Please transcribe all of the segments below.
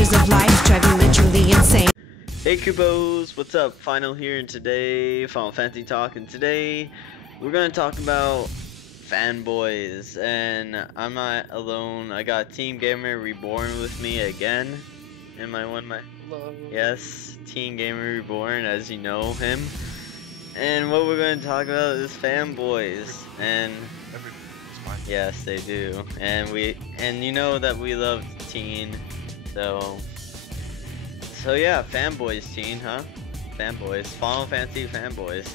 pressures of life drive you literally insane. Hey Kubos, what's up? Final here, and today, Final Fantasy Talk, and today we're gonna talk about Fanboys, and I'm not alone. I got Team Gamer Reborn with me again, and Hello. yes, Team Gamer Reborn, as you know him. And what we're gonna talk about is Fanboys, and yes, they do, and you know that we love Teen, so yeah, Fanboys, Teen, huh? Fanboys, Final Fantasy Fanboys.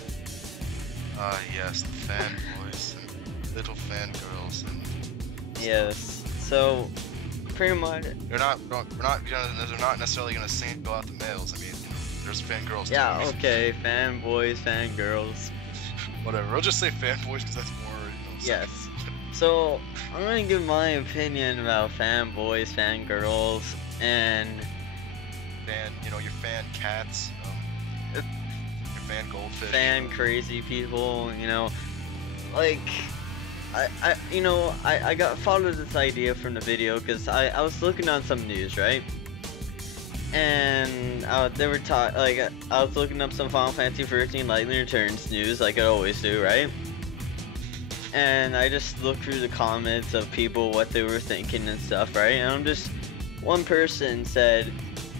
Yes, the fanboys and little fangirls and yes. So pretty much. they're not necessarily gonna single out the males. I mean, there's fangirls. Yeah. too. Okay. Fanboys, fangirls. Whatever. I'll just say fanboys because that's more. Yes. So I'm gonna give my opinion about fanboys, fangirls, and your fan cats, your fan goldfish, fan crazy people. Like I got followed this idea from the video because I was looking on some news, right? And they were I was looking up some Final Fantasy 13 Lightning Returns news, like I always do, right? And I just looked through the comments of people, what they were thinking and stuff, right? And one person said,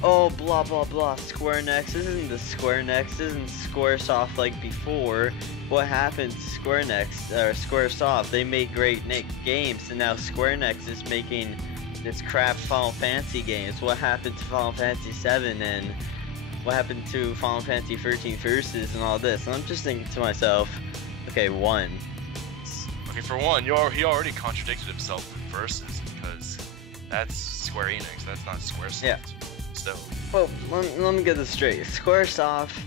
oh, blah blah blah, Square Enix isn't Squaresoft like before. What happened to Square Enix, or Squaresoft? They make great games, and now Square Enix is making this crap Final Fantasy games. What happened to Final Fantasy 7, and what happened to Final Fantasy 13 Versus and all this? And I'm just thinking to myself, okay, for one, he already contradicted himself with Versus because that's Square Enix, that's not Squaresoft. Yeah. So. Well, let me get this straight. Squaresoft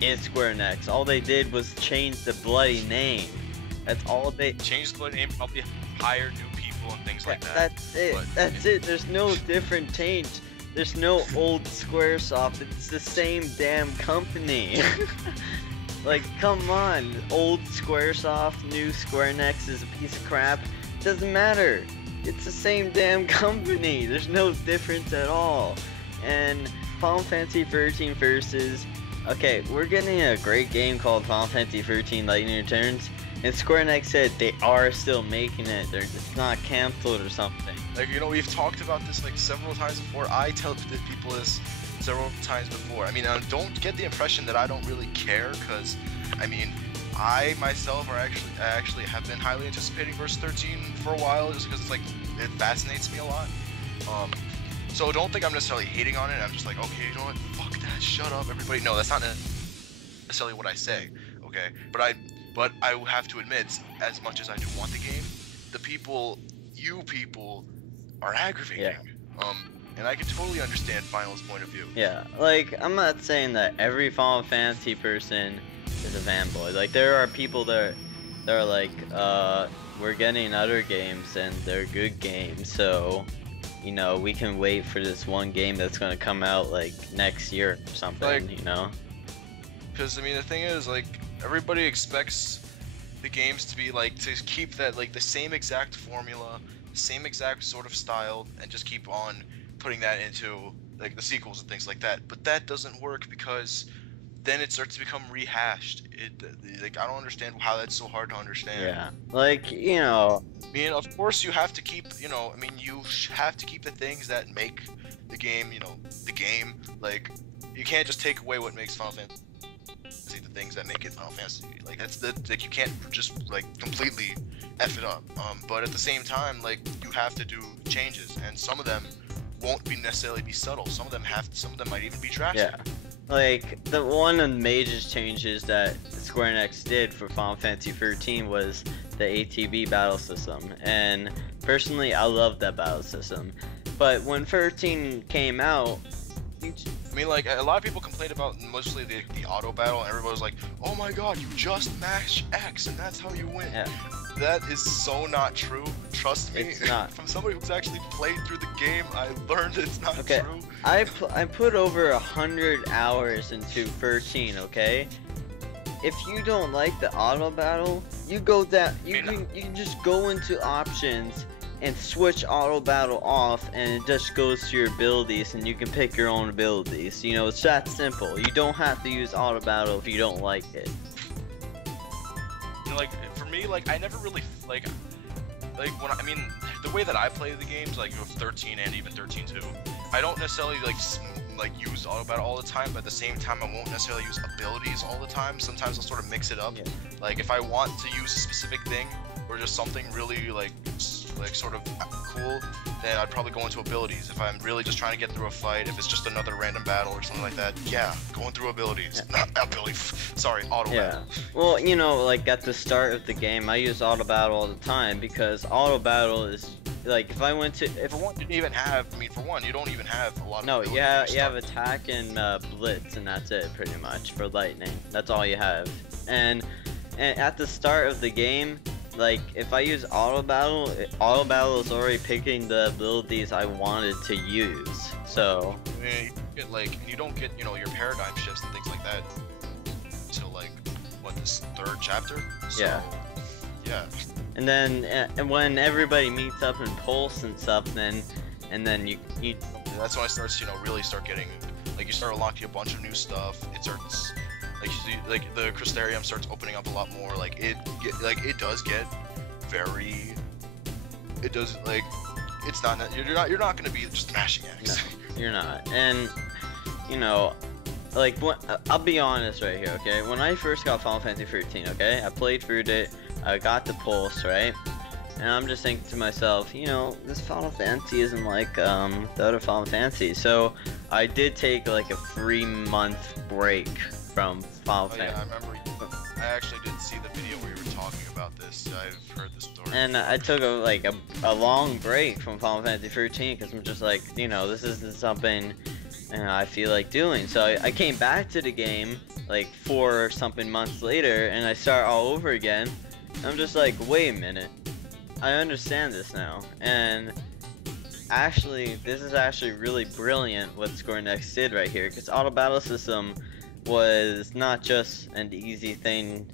is Square Enix. All they did was change the bloody name. That's all they changed the bloody name, probably hire new people and things like that. That's it. That's it. There's no different change. There's no old Squaresoft. It's the same damn company. Like, come on. Old Squaresoft, new Square Enix is a piece of crap. Doesn't matter. It's the same damn company. There's no difference at all. And Final Fantasy 13 Versus, okay, we're getting a great game called Final Fantasy 13 Lightning Returns, and Square Enix said they are still making it. It's not canceled or something. Like, we've talked about this like several times before. I tell people this several times before. I mean, don't get the impression that I don't really care, because I mean, I myself actually have been highly anticipating Verse 13 for a while, just because it's like, it fascinates me a lot. So don't think I'm necessarily hating on it. I'm just like, okay, you know what? Fuck that. Shut up, everybody. No, that's not necessarily what I say. Okay, but I have to admit, as much as I do want the game, you people, are aggravating. Yeah. And I can totally understand Final's point of view. Yeah, like, I'm not saying that every Final Fantasy person is a fanboy. Like, there are people that are like, we're getting other games and they're good games, so we can wait for this one game that's gonna come out like next year or something, like, because I mean, the thing is, like, everybody expects the games to be like, to keep that like the same exact formula, the same exact sort of style, and just keep on putting that into like the sequels and things like that. But that doesn't work, because then it starts to become rehashed. Like, I don't understand how that's so hard to understand. Yeah, like, I mean, of course you have to keep, you have to keep the things that make the game, the game. Like, you can't just take away what makes Final Fantasy, the things that make it Final Fantasy. Like, like, you can't just like completely F it up. But at the same time, like, you have to do changes, and some of them won't necessarily be subtle. Some of them might even be drastic. Yeah. Like, one of the major changes that Square Enix did for Final Fantasy 13 was the ATB battle system, and personally I love that battle system. But when 13 came out, I mean, like, a lot of people complained about mostly the auto battle, and everybody was like, oh my god, you just mash X and that's how you win. Yeah. That is so not true. Trust me. It's not. From somebody who's actually played through the game, I learned it's not true. I put over 100 hours into 13, okay? If you don't like the auto battle, you go down. You can just go into options and switch auto battle off, and it just goes to your abilities, and you can pick your own abilities. You know, it's that simple. You don't have to use auto battle if you don't like it. You know, like for me, like I never really like when I mean the way that I play the games, like with 13 and even 13.2, I don't necessarily like use auto battle all the time, but at the same time I won't necessarily use abilities all the time. Sometimes I'll sort of mix it up. Yeah. Like if I want to use a specific thing or just something really like sort of cool, then I'd probably go into abilities. If I'm really just trying to get through a fight, if it's just another random battle or something like that, yeah, going through abilities. Yeah. Not ability. Sorry, auto battle. Well, you know, like at the start of the game, I use auto battle all the time because auto battle is like if I went to For one, you don't even have. I mean, for one, you don't even have a lot of. no, abilities yeah, to you have start. attack and blitz, and that's it pretty much for lightning. That's all you have. And at the start of the game, like if I use auto battle is already picking the abilities I wanted to use. So I mean, you get like you don't get your paradigm shifts and things like that until like what, this third chapter. So, Yeah. Yeah. and then and when everybody meets up in Pulse and stuff, then you That's when I starts really start getting like you start unlocking a bunch of new stuff. It starts like you see, like the Crystarium starts opening up a lot more. Like it does get very. It does like it's not you're not gonna be just smashing X. No, you're not. And you know, like I'll be honest right here, okay? When I first got Final Fantasy 13, okay, I played through it, I got the Pulse, right? And I'm just thinking to myself, you know, this Final Fantasy isn't like the other Final Fantasy. So I did take like a 3-month break from Final Oh, yeah, I Fantasy. remember. I actually did see the video where you were talking about this. I've heard the story. And I took a long break from Final Fantasy 13 because I'm just like, you know, this isn't something I feel like doing. So I came back to the game like 4 or something months later, and I start all over again. I'm just like, wait a minute, I understand this now. And actually, this is actually really brilliant what Square Enix did right here, because auto battle system was not just an easy thing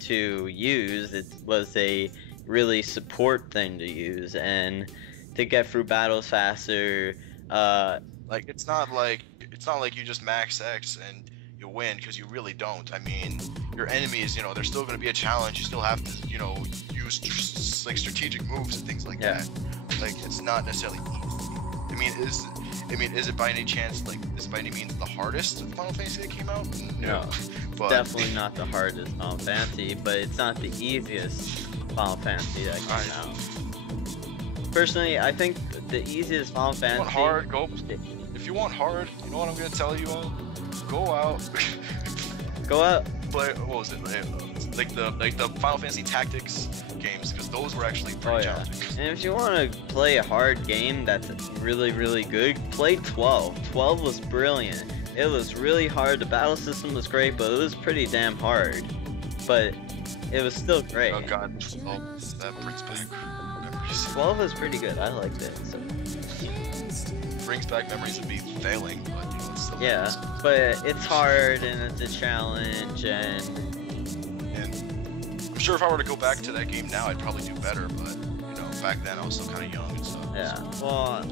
to use, it was a really support thing to use and to get through battles faster. Like it's not like you just max X and you win, because you really don't. I mean, your enemies, they're still going to be a challenge. You still have to, use like strategic moves and things like Yeah. that. Like it's not necessarily easy. I mean, is it by any chance is it by any means the hardest Final Fantasy that came out? No. But Definitely not the hardest Final Fantasy, but it's not the easiest Final Fantasy that came out. Personally, I think the easiest Final if you Fantasy. want hard, go. If you want hard, you know what I'm gonna tell you all? Go out. Go out. Play. What was it? Like the Final Fantasy Tactics games, because those were actually pretty challenging. And if you want to play a hard game that's really, really good, play 12. 12 was brilliant. It was really hard. The battle system was great, but it was pretty damn hard. But it was still great. Oh god, that brings back memories. 12 was pretty good. I liked it. So. Brings back memories of me failing, but it's still Yeah, but it's hard and it's a challenge, and I'm sure if I were to go back to that game now, I'd probably do better. But back then I was still kind of young and stuff. yeah. Well,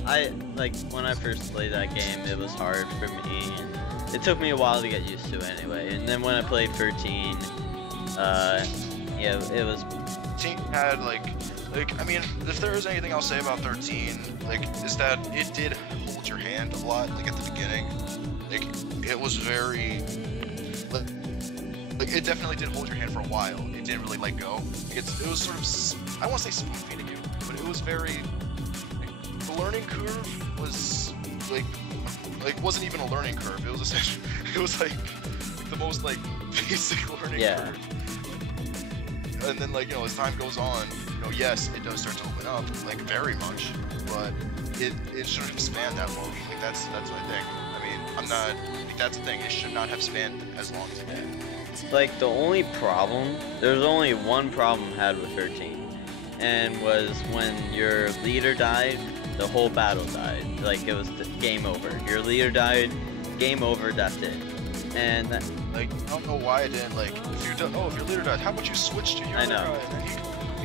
when I first played that game, it was hard for me, and it took me a while to get used to anyway. And then when I played 13, yeah, it was. Team had I mean, if there is anything I'll say about 13, is that it did hold your hand a lot, at the beginning. It was very, it definitely did hold your hand for a while. It didn't really let go. It was sort of, I won't say spoon feeding you, but it was very, the learning curve was, wasn't even a learning curve. It was essentially, it was the most, basic learning curve. And then, as time goes on, yes, it does start to open up, very much, but it shouldn't have spanned that long. That's what I think. I mean, that's the thing. It should not have spanned as long as it did. The only problem, there's only one problem I had with 13, and was when your leader died, the whole battle died. It was game over. Your leader died, game over, that's it. And I don't know why I didn't, if your leader died, how about you switch to your I know. guy, and then he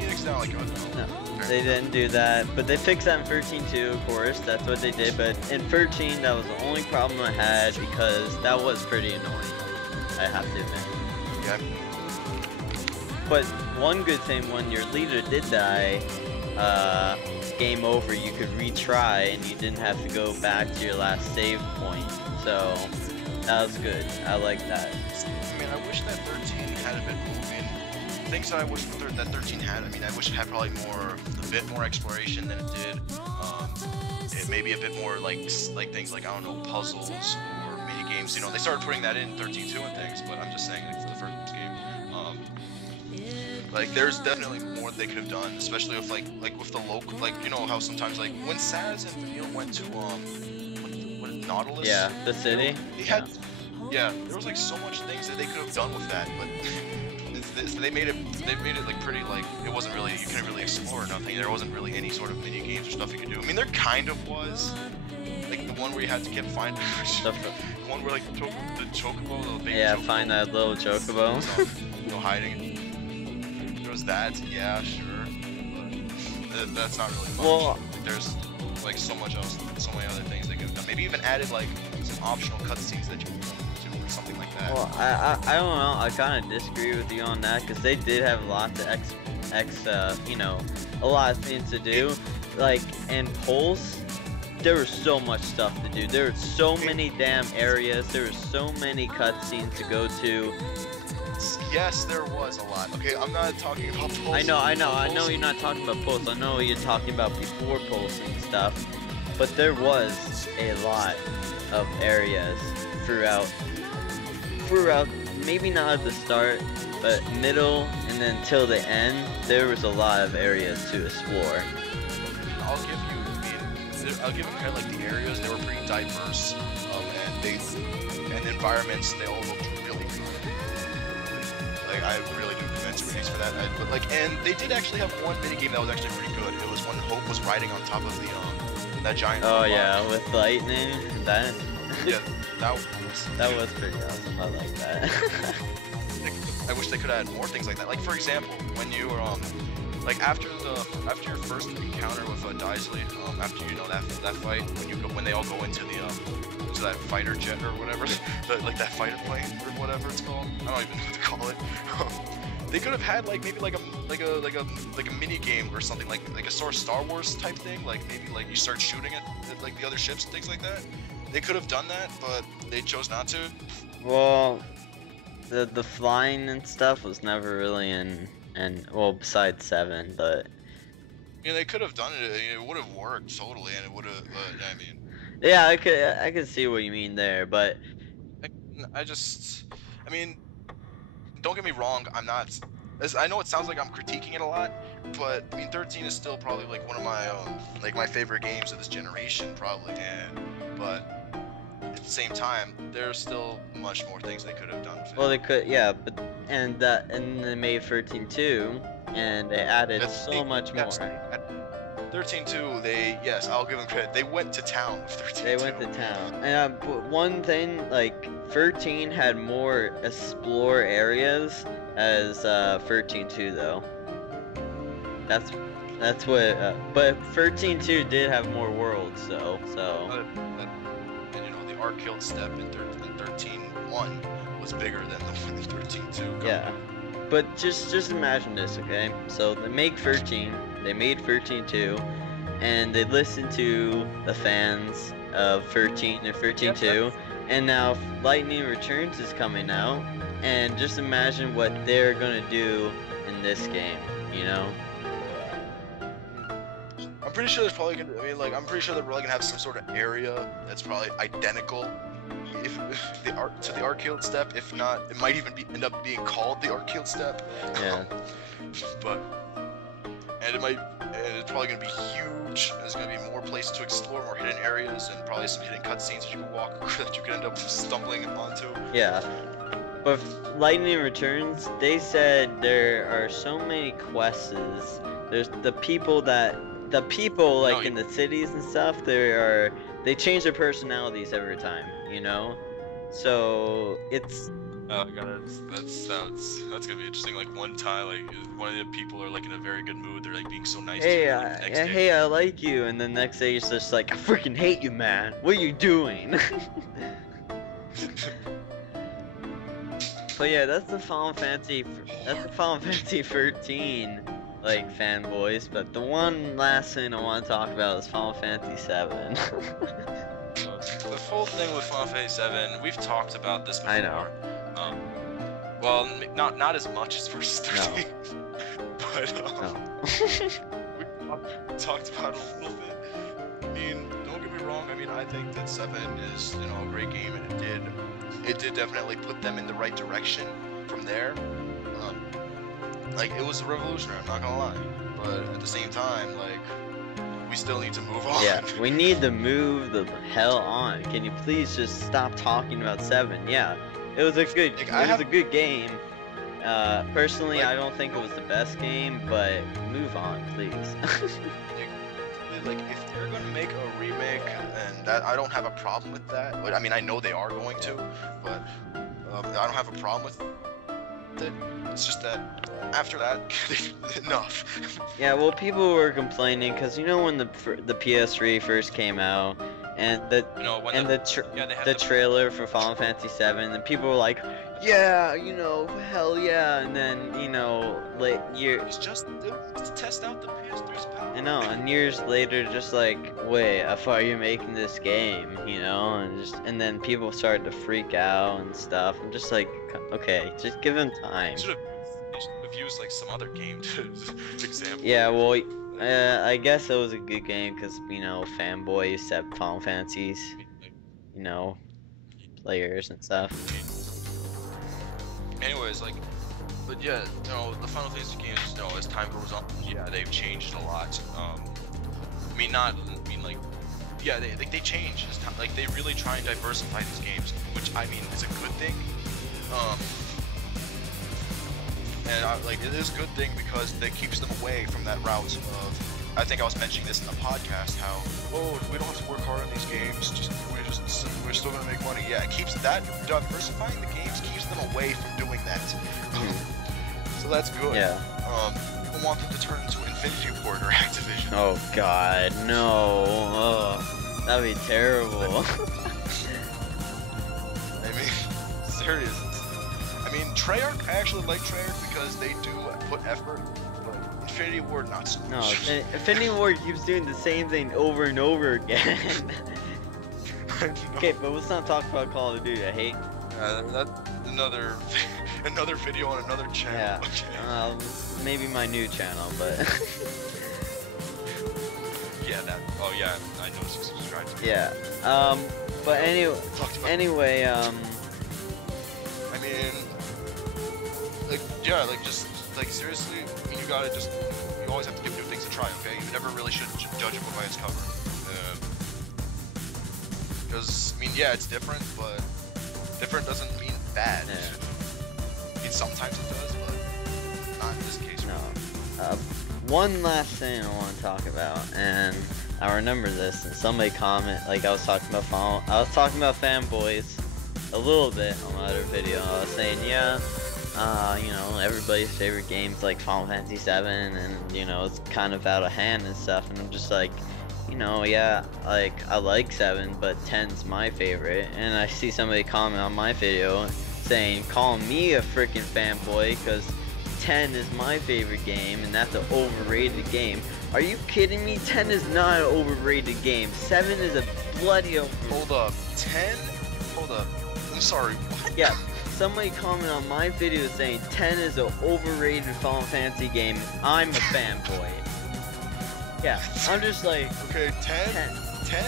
Phoenix down, no. They didn't do that, but they fixed that in 13.2, of course. That's what they did. But in 13, that was the only problem I had because that was pretty annoying. I have to admit. Yeah. But one good thing, when your leader did die, game over, you could retry and you didn't have to go back to your last save point. So that was good. I like that. I mean, I wish that 13 had a bit moving. Things that I wish that 13 had. I mean, I wish it had probably a bit more exploration than it did. It maybe a bit more like things like, I don't know, puzzles or mini games. You know, they started putting that in 13.2 and things, but I'm just saying, like, for the first game, like, there's definitely more they could have done, especially with like with the local, like, you know how sometimes, like, when Saz and Vanille went to what is Nautilus? Yeah, the city. They had, yeah, there was like so much things that they could have done with that, but they made it like pretty, like, it wasn't really, you couldn't really explore or nothing. There wasn't really any sort of mini games or stuff you could do. I mean, there kind of was, like the one where you had to keep finding the one where, like, the chocobo, the baby chocobo. Find that little chocobo. You know, hiding. There was that, yeah, sure, but that's not really much. Well, like, there's like so much else, so many other things they could have done. Maybe even added like some optional cutscenes that you could do or something like that. Well, I don't know. I kind of disagree with you on that because they did have lots of you know, a lot of things to do. Like in Pulse, there was so much stuff to do. There were so many damn areas. There were so many cutscenes to go to. Yes, there was a lot. Okay, I'm not talking about Pulse. I know you're not talking about Pulse. I know you're talking about before Pulse and stuff. But there was a lot of areas throughout, maybe not at the start, but middle and then till the end, there was a lot of areas to explore. I'll give them credit, like, the areas, they were pretty diverse, and the environments, they all looked really good. Like, I really do commend Square Enix for that. But like, and they did actually have one minigame that was actually pretty good. It was when Hope was riding on top of that giant robot. Yeah, with lightning. That. Yeah, that was pretty awesome. I like that. I wish they could add more things like that. Like, for example, when you were like after your first encounter with Daisley, after, you know, that fight, when they all go into to that fighter jet or whatever, like that fighter plane or whatever it's called. I don't even know what to call it. They could have had like maybe like a mini game or something, like a sort of Star Wars type thing. Like maybe like you start shooting at like the other ships and things like that. They could have done that, but they chose not to. Well, the flying and stuff was never really well, besides 7, but yeah, they could have done it. It would have worked totally, and it would have. I mean. Yeah, I could see what you mean there, but I mean, don't get me wrong, I know it sounds like I'm critiquing it a lot, but I mean, 13 is still probably like one of my my favorite games of this generation, probably, but at the same time, there's still much more things they could have done with it. Well, they could, yeah, but and they made 13.2, and they added so much more. 13.2, yes, I'll give them credit. They went to town with 13.2. They went to town. And but one thing, like, 13 had more explore areas as 13.2 though. That's what. But 13.2 did have more worlds, so. And you know, the arc killed step in 13.1 was bigger than the one in 13.2. Yeah. But just imagine this, okay? So they make 13. They made 13.2, and they listened to the fans of 13 and 13.2, and now Lightning Returns is coming out, and just imagine what they're gonna do in this game, you know? I'm pretty sure there's probably gonna, I'm pretty sure they're probably gonna have some sort of area that's probably identical to the Arcade step. If not, it might even end up being called the Arcade step. Yeah. And it's probably gonna be huge. There's gonna be more places to explore, more hidden areas, and probably some hidden cutscenes that you can walk that you can end up stumbling onto. Yeah. But Lightning Returns, they said there are so many quests. There's the people like in the cities and stuff, they change their personalities every time, you know? So it's That's gonna be interesting. Like one time, like one of the people are like in a very good mood. They're like being so nice to Hey, you. Like, the next day, hey, I like you, and the next day it's just like, I freaking hate you, man. What are you doing? But yeah, that's the Final Fantasy 13 like fanboys. But the one last thing I want to talk about is Final Fantasy 7. the full thing with Final Fantasy 7, we've talked about this before. I know. Well, not as much as Versus 13, but No. we talked about it a little bit. I mean, don't get me wrong. I mean, I think that 7 is, you know, a great game, and it did definitely put them in the right direction from there. Like, it was revolutionary, I'm not gonna lie. But at the same time, like, we still need to move on. Yeah, we need to move the hell on. Can you please just stop talking about 7? Yeah, it was a good, a good game. Personally, Like, I don't think it was the best game, but move on, please. Like, if they're gonna make a remake, and that I don't have a problem with that. But I mean, I know they are going to, but I don't have a problem with it. It's just that after that, enough. Yeah, well, people were complaining because you know when the PS3 first came out, and the You know, when the they had the trailer for Final Fantasy 7, and people were like, yeah, you know, hell yeah, and then you know, it's just to test out the PS3's power. I know, and years later, just like, wait, I thought you were making this game, you know, and then people started to freak out and stuff. I'm just like, okay, just give them time. Should have used like some other game to example. Yeah, well, I guess it was a good game because you know, fanboys set Final Fantasies, you know, players and stuff. Anyways, like, but yeah, you know, the Final Fantasy games, you know, as time goes on, yeah, they've changed a lot. Yeah, they change as time, like, they really try and diversify these games, which I mean is a good thing. And like, it is a good thing because it keeps them away from that route of, I think I was mentioning this in the podcast, how, oh, we don't have to work hard on these games, we're still gonna make money. Yeah, it keeps that, diversifying the games keeps them away from doing that. So that's good. Yeah. People want them to turn into Infinity Ward or Activision. Oh God, no. Oh, that'd be terrible. I mean, serious. I mean, Treyarch, I actually like Treyarch because they do put effort, but Infinity Ward not so No, much. Infinity Ward keeps doing the same thing over and over again. Okay, but let's not talk about Call of Duty. I hate. That's another video on another channel. Yeah. Okay. Maybe my new channel, but. Yeah, that. Oh yeah, I noticed you subscribed to me. Yeah. But anyway. I mean, like, yeah, like, just like, seriously, I mean, you always have to give new things a try. Okay, you never really should judge a book by its cover. Because, I mean, yeah, it's different, but different doesn't mean bad. Yeah. I mean, sometimes it does, but not in this case. No. One last thing I want to talk about, and I remember this, and somebody like I was talking about Fanboys a little bit on my other video. I was saying, yeah, you know, everybody's favorite game's like Final Fantasy 7, and you know, it's kind of out of hand and stuff, and I'm just like, you know, yeah, like, I like 7, but 10's my favorite, and I see somebody comment on my video saying, calling me a freaking fanboy, because 10 is my favorite game, and that's an overrated game. Are you kidding me? 10 is not an overrated game. 7 is a bloody Hold up. 10? Hold up. I'm sorry, what? Yeah, somebody commented on my video saying 10 is an overrated Final Fantasy game. I'm a fanboy. Yeah, I'm just like, okay, 10? 10?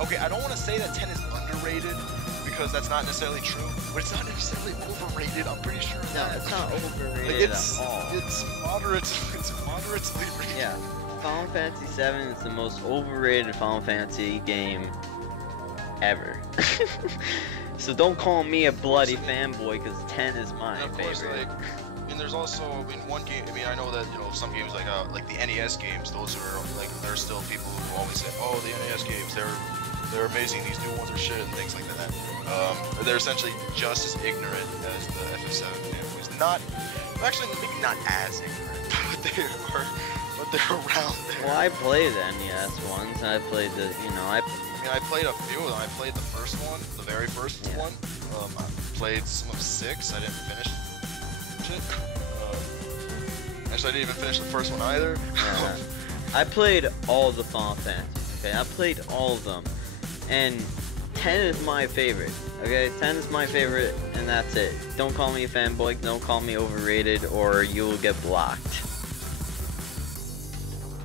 Okay, I don't want to say that 10 is underrated, because that's not necessarily true, but it's not necessarily overrated, I'm pretty sure. No, it's not overrated like, at all. It's moderately rated. Yeah, Final Fantasy 7 is the most overrated Final Fantasy game ever. So don't call me a bloody fanboy, because 10 is my And of course, favorite. like, I mean, there's also, I mean, one game, I mean, I know that, you know, some games like the NES games, those are, like, there's still people who always say, oh, the NES games, they're amazing. These new ones are shit and things like that. They're essentially just as ignorant as the FF7 fanboys. Not, actually, maybe not as ignorant, but they're around there. Well, I played the NES ones. I played the, I mean, I played a few of them. I played the first one, the very first one. I played some of 6. I didn't finish it. Actually, I didn't even finish the first one either. I played all the Final Fantasy. Okay, I played all of them, and 10 is my favorite. Okay, 10 is my favorite, and that's it. Don't call me a fanboy. Don't call me overrated, or you will get blocked.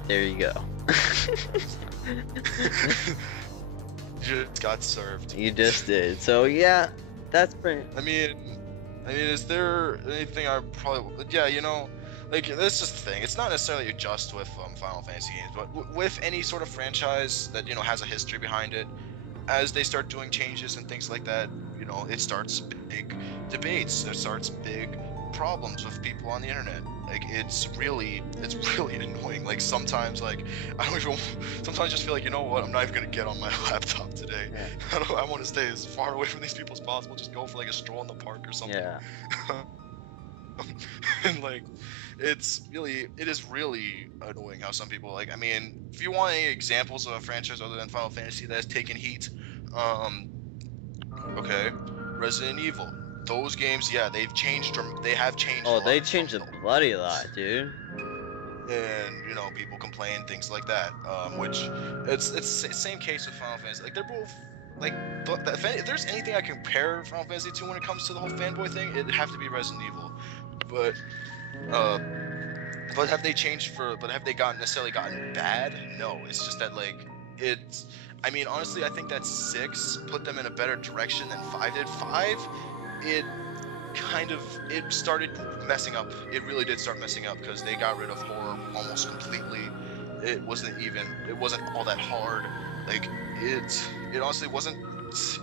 There you go. You just got served. You just did. So yeah, that's pretty. I mean, is there anything I probably? Yeah, like this is the thing. It's not necessarily just with Final Fantasy games, but with any sort of franchise that has a history behind it. As they start doing changes and things like that, it starts big debates. It starts big problems with people on the internet. Like it's really annoying. Like sometimes, like I don't even. Sometimes I just feel like, you know what? I'm not even gonna get on my laptop today. Yeah. I want to stay as far away from these people as possible. Just go for like a stroll in the park or something. Yeah. And like, it is really annoying how some people like. I mean, if you want any examples of a franchise other than Final Fantasy that has taken heat, okay, Resident Evil. Those games, yeah, they have changed. Oh, they changed a bloody lot, dude. And people complain, things like that. Which it's the same case with Final Fantasy. Like they're both like, if there's anything I compare Final Fantasy to when it comes to the whole fanboy thing, it'd have to be Resident Evil. But have they changed but have they necessarily gotten bad? No, it's just that like it's. I mean, honestly, I think that 6 put them in a better direction than 5 did. 5. It started messing up. It really did start messing up because they got rid of horror almost completely. It wasn't all that hard. Like it honestly wasn't.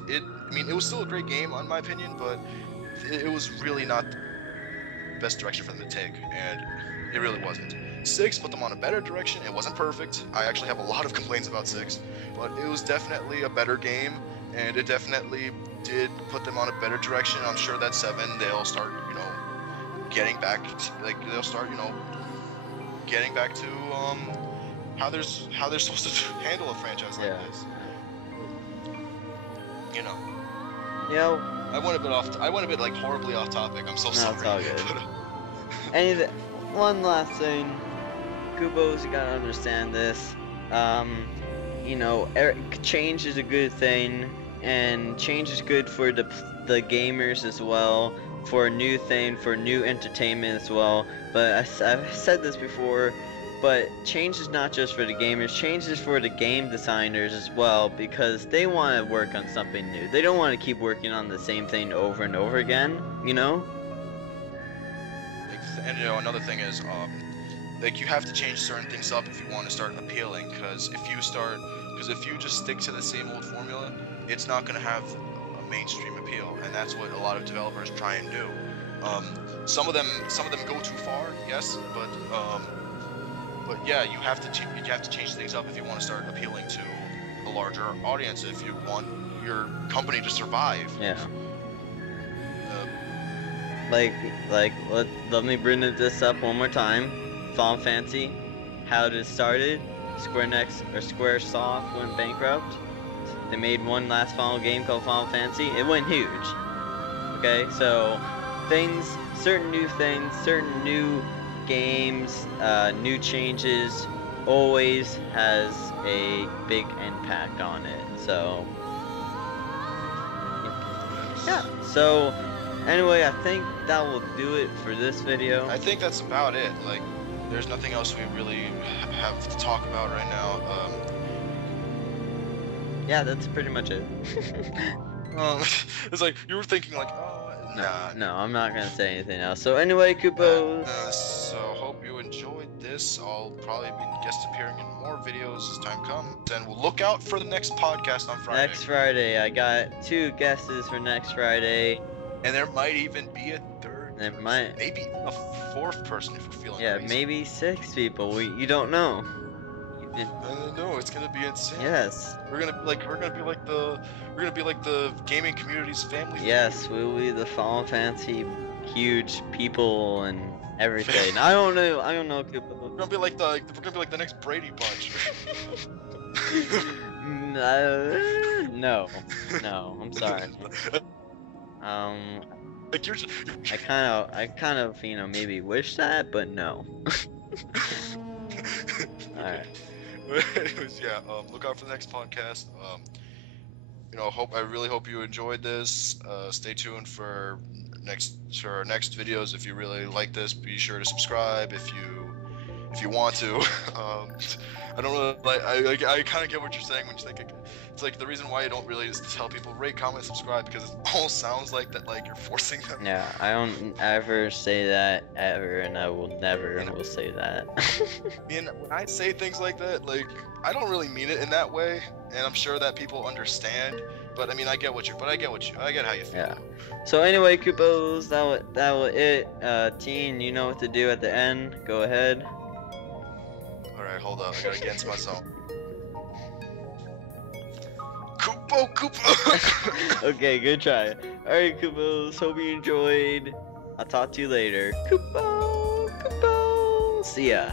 I mean, it was still a great game in my opinion, but it was really not the best direction for them to take, and it really wasn't. 6 put them on a better direction. It wasn't perfect. I actually have a lot of complaints about 6, but it was definitely a better game, and it definitely did put them on a better direction. I'm sure that 7, they'll start, getting back, they'll start, getting back to how they're supposed to handle a franchise like this. I went a bit like horribly off topic. I'm so sorry. It's all good. One last thing, Kubos, you gotta understand this. Change is a good thing. And change is good for the gamers as well, for a new thing, for new entertainment as well. But I've said this before, but change is not just for the gamers, change is for the game designers as well, because they want to work on something new. They don't want to keep working on the same thing over and over again, And another thing is, like you have to change certain things up if you want to start appealing, because if you just stick to the same old formula, it's not going to have a mainstream appeal, and that's what a lot of developers try and do. Some of them go too far, yes, but yeah, you have to change things up if you want to start appealing to a larger audience, if you want your company to survive. Yeah. Let me bring this up one more time. Final Fantasy, how it started. Squaresoft went bankrupt. They made one last final game called Final Fantasy. It went huge. Okay, so certain new things, certain new games, new changes always has a big impact on it. So yeah. So anyway, I think that will do it for this video. I think that's about it. Like, there's nothing else we really have to talk about right now. Yeah, that's pretty much it. It's like you were thinking like, oh, nah. No, I'm not gonna say anything else. So anyway, Kupos. So hope you enjoyed this. I'll probably be guest appearing in more videos as time comes, and we'll look out for the next podcast on Friday. Next Friday, I got 2 guests for next Friday, and there might even be a third. Maybe a 4th person if we're feeling. Yeah, crazy. maybe 6 people. You don't know. You No, it's gonna be insane. Yes. We're gonna be like the gaming community's family. Yes, we will be the Final Fantasy huge people and everything. I don't know, We're gonna be like the next Brady Bunch. No, I'm sorry. Like you're I kind of, you know, maybe wish that, but no. Alright. Anyways, yeah. Look out for the next podcast. You know, I really hope you enjoyed this. Stay tuned for our next videos. If you really like this, be sure to subscribe. If you want to. I don't really like. I kind of get what you're saying when you think it's like the reason why you don't really is to tell people rate, comment, subscribe, because it almost sounds like that you're forcing them. Yeah, I don't ever say that ever, and I will never will say that. When I say things like that, like I don't really mean it in that way, and I'm sure that people understand. But I mean, I get how you feel. Yeah. So anyway, Koopos, that was it. Teen, you know what to do at the end. Go ahead. Alright, hold up. I gotta get into my song. Koopo! Okay, good try. Alright, Koopos, hope you enjoyed. I'll talk to you later. Koopo! See ya.